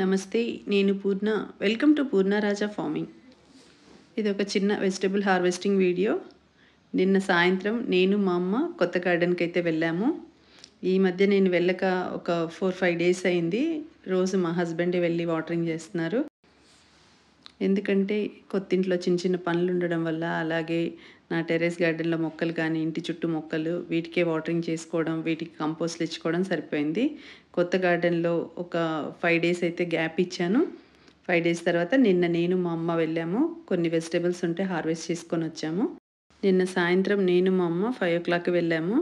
నమస్తే నేను Purna welcome to Purna Raja farming. ఇది ఒక చిన్న వెజిటబుల్ హార్వెస్టింగ్ వీడియో. నిన్న సాయంత్రం నేను మా అమ్మ కొత్త గార్డెన్కి అయితే వెళ్ళాము. ఈ మధ్య నేను వెళ్ళక ఒక 4-5 డేస్ అయింది. రోజు మా హస్బెండే వెళ్ళి వాటరింగ్ చేస్తున్నారు. ఎందుకంటే కొత్తింట్లో చిన్న చిన్న పనులు ఉండడం వల్ల, అలాగే నా టెర్రస్ గార్డెన్లో మొక్కలు కానీ ఇంటి చుట్టూ మొక్కలు వీటికే వాటరింగ్ చేసుకోవడం, వీటికి కంపోస్ట్లు ఇచ్చుకోవడం సరిపోయింది. కొత్త గార్డెన్లో ఒక 5 డేస్ అయితే గ్యాప్ ఇచ్చాను. 5 డేస్ తర్వాత నిన్న నేను మా అమ్మ వెళ్ళాము. కొన్ని వెజిటేబుల్స్ ఉంటే హార్వెస్ట్ చేసుకొని వచ్చాము. నిన్న సాయంత్రం నేను మా అమ్మ 5 o'clock వెళ్ళాము.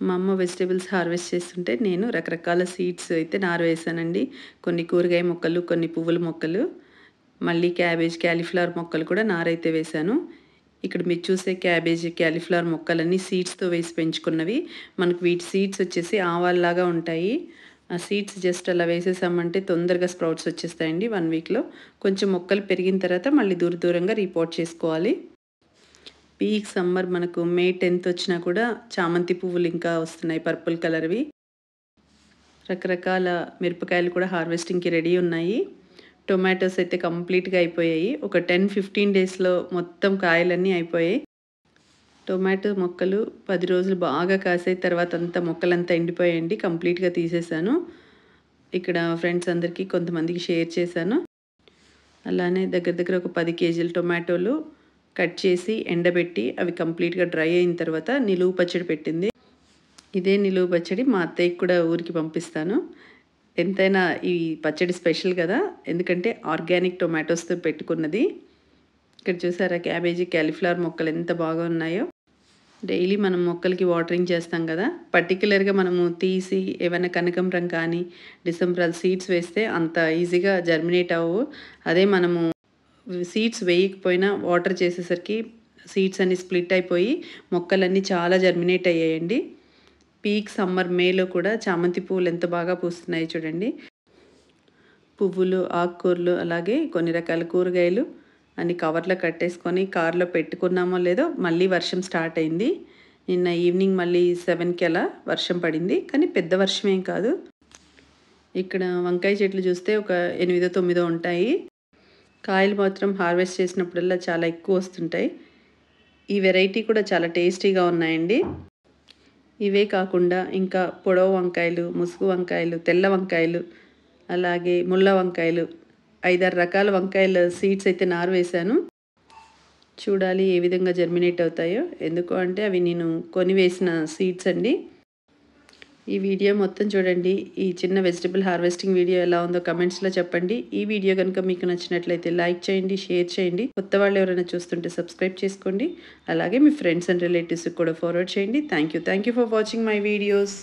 మా అమ్మ వెజిటేబుల్స్ హార్వెస్ట్ చేస్తుంటే నేను రకరకాల సీడ్స్ అయితే నారు వేసానండి. కొన్ని కూరగాయ మొక్కలు, కొన్ని పువ్వుల మొక్కలు, మళ్ళీ క్యాబేజ్, క్యాలీఫ్లవర్ మొక్కలు కూడా నారైతే వేశాను. ఇక్కడ మీరు చూసే క్యాబేజీ, క్యాలీఫ్లవర్ మొక్కలన్నీ సీడ్స్తో వేసి పెంచుకున్నవి. మనకు వీటి సీడ్స్ వచ్చేసి ఆవాల్లాగా ఉంటాయి. ఆ సీడ్స్ జస్ట్ అలా వేసేసామంటే తొందరగా స్ప్రౌట్స్ వచ్చేస్తాయండి 1 వీక్లో. కొంచెం మొక్కలు పెరిగిన తర్వాత మళ్ళీ దూరంగా రీపోర్ట్ చేసుకోవాలి. పీక్ సమ్మర్ మనకు మే 10th వచ్చినా కూడా చామంతి పువ్వులు ఇంకా వస్తున్నాయి, పర్పుల్ కలర్వి. రకరకాల మిరపకాయలు కూడా హార్వెస్టింగ్కి రెడీ ఉన్నాయి. టొమాటోస్ అయితే కంప్లీట్గా అయిపోయాయి. ఒక 10-15 డేస్లో మొత్తం కాయలన్నీ అయిపోయాయి. టొమాటో మొక్కలు 10 రోజులు బాగా కాసాయి. తర్వాత అంతా మొక్కలంతా ఎండిపోయాయండి. కంప్లీట్గా తీసేసాను. ఇక్కడ ఫ్రెండ్స్ అందరికీ కొంతమందికి షేర్ చేశాను. అలానే దగ్గర ఒక 10 కేజీల టొమాటోలు కట్ చేసి ఎండబెట్టి అవి కంప్లీట్గా డ్రై అయిన తర్వాత నిలువు పచ్చడి పెట్టింది. ఇదే నిలువు పచ్చడి మా అత్తయ్యకి కూడా ఊరికి పంపిస్తాను. ఎంతైనా ఈ పచ్చడి స్పెషల్ కదా, ఎందుకంటే ఆర్గానిక్ టొమాటోస్తో పెట్టుకున్నది. ఇక్కడ చూసారా క్యాబేజీ, క్యాలీఫ్లవర్ మొక్కలు ఎంత బాగా ఉన్నాయో. డైలీ మనం మొక్కలకి వాటరింగ్ చేస్తాం కదా, పర్టికులర్గా మనము తీసి ఏమైనా కనకంబరం కానీ డిసెంబరల్ సీడ్స్ వేస్తే అంత ఈజీగా జర్మినేట్ అవ్వవు. అదే మనము సీడ్స్ వేయకపోయినా వాటర్ చేసేసరికి సీడ్స్ అన్నీ స్ప్లిట్ అయిపోయి మొక్కలన్నీ చాలా జర్మినేట్ అయ్యాయండి. పీక్ సమ్మర్ మేలో కూడా చామంతి పువ్వులు ఎంత బాగా పూస్తున్నాయి చూడండి. పువ్వులు, ఆకుకూరలు, అలాగే కొన్ని రకాల కూరగాయలు అన్ని కవర్లో కట్టేసుకొని కార్లో పెట్టుకున్నామో లేదో మళ్ళీ వర్షం స్టార్ట్ అయింది. నిన్న ఈవినింగ్ మళ్ళీ 7కి అలా వర్షం పడింది, కానీ పెద్ద వర్షం ఏం కాదు. ఇక్కడ వంకాయ చెట్లు చూస్తే ఒక 8-9 ఉంటాయి. కాయలు మాత్రం హార్వెస్ట్ చేసినప్పుడల్లా చాలా ఎక్కువ వస్తుంటాయి. ఈ వెరైటీ కూడా చాలా టేస్టీగా ఉన్నాయండి. ఇవే కాకుండా ఇంకా పొడవు వంకాయలు, ముసుగు వంకాయలు, తెల్ల వంకాయలు, అలాగే ముళ్ళ వంకాయలు, 5-6 రకాల వంకాయల సీడ్స్ అయితే నారు వేశాను. చూడాలి ఏ విధంగా జర్మినేట్ అవుతాయో. ఎందుకు అంటే అవి నేను కొని వేసిన సీడ్స్ అండి. ఈ వీడియో మొత్తం చూడండి. ఈ చిన్న వెజిటబుల్ హార్వెస్టింగ్ వీడియో ఎలా ఉందో కమెంట్స్లో చెప్పండి. ఈ వీడియో కనుక మీకు నచ్చినట్లయితే లైక్ చేయండి, షేర్ చేయండి. కొత్త వాళ్ళు ఎవరైనా చూస్తుంటే సబ్స్క్రైబ్ చేసుకోండి. అలాగే మీ ఫ్రెండ్స్ అండ్ రిలేటివ్స్కి కూడా ఫార్వర్డ్ చేయండి. Thank you for watching my videos.